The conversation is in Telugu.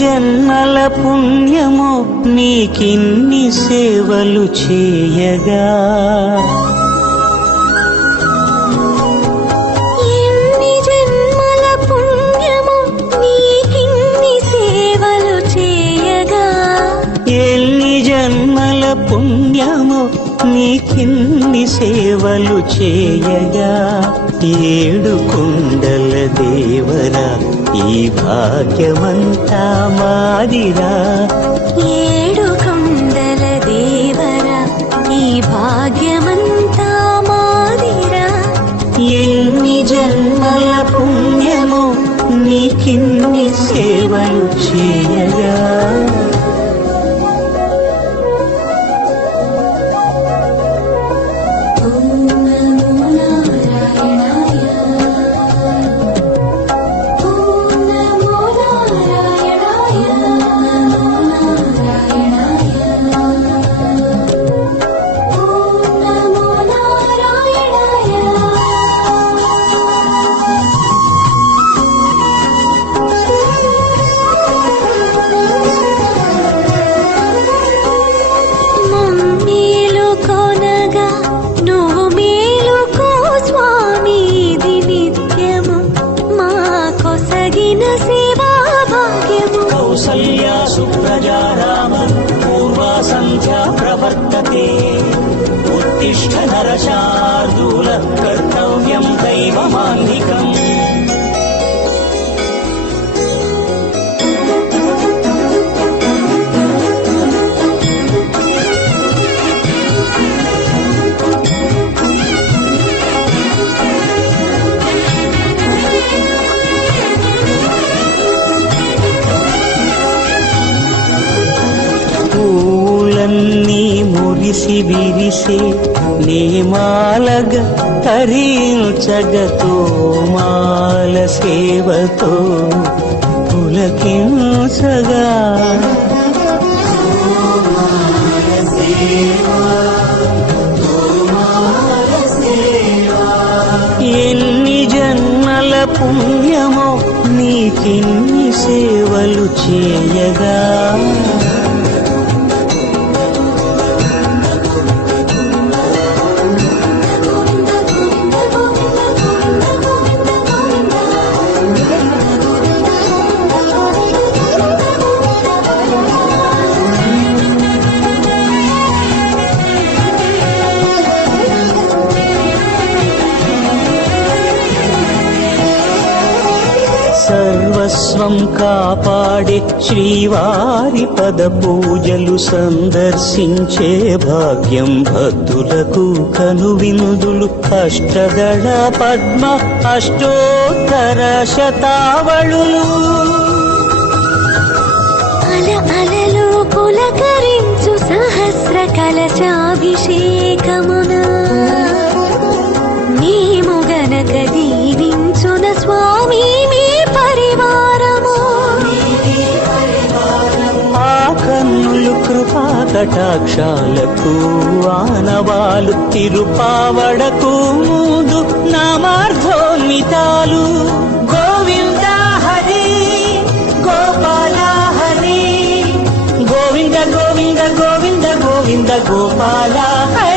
జన్మల పుణ్యము నీకిన్ని సేవలు చేయగా, ఎన్ని జన్మల పుణ్యము నీకిన్ని సేవలు చేయగా, ఎన్ని జన్మల పుణ్యము నీకిన్ని సేవలు చేయగా, ఏడు కొండల దేవరా ఈ భాగ్యమంతా మాదిరా, ఏడు కొండల దేవరా ఈ భాగ్యమంతా మాదిరా, ఎన్ని జన్మల పుణ్యము నీకిన్ని సేవలు చేయగా. उत्तिष्ठ नरशार्दूल कर्तव्यं दैवमान्धिकम्. మురిసి విరిసే నేమాలగ తరించగతో మాల సేవతో పులకించగా, ఎన్ని జన్మల పుణ్యమో నీకిన్ని సేవలు చేయగా, సర్వస్వం కాపాడే శ్రీవారి పద పూజలు సందర్శించే భాగ్యం భక్తులకు కనువినుదులు. అష్టదళ పద్మ అష్టోత్తర శతావళులు అలలు పులకరించు సహస్ర కలశాభిషేకమున మేము గనక దీవించున స్వామి మీ పరివారము. ఆ కన్నులు కృపా కటాక్షాలకు ఆనవాలు తిరుపావడకు మూదు నామార్థోన్మితాలు. గోవింద హరి గోపాల హరి, గోవింద గోవింద గోవింద గోవింద గోపాల హరి.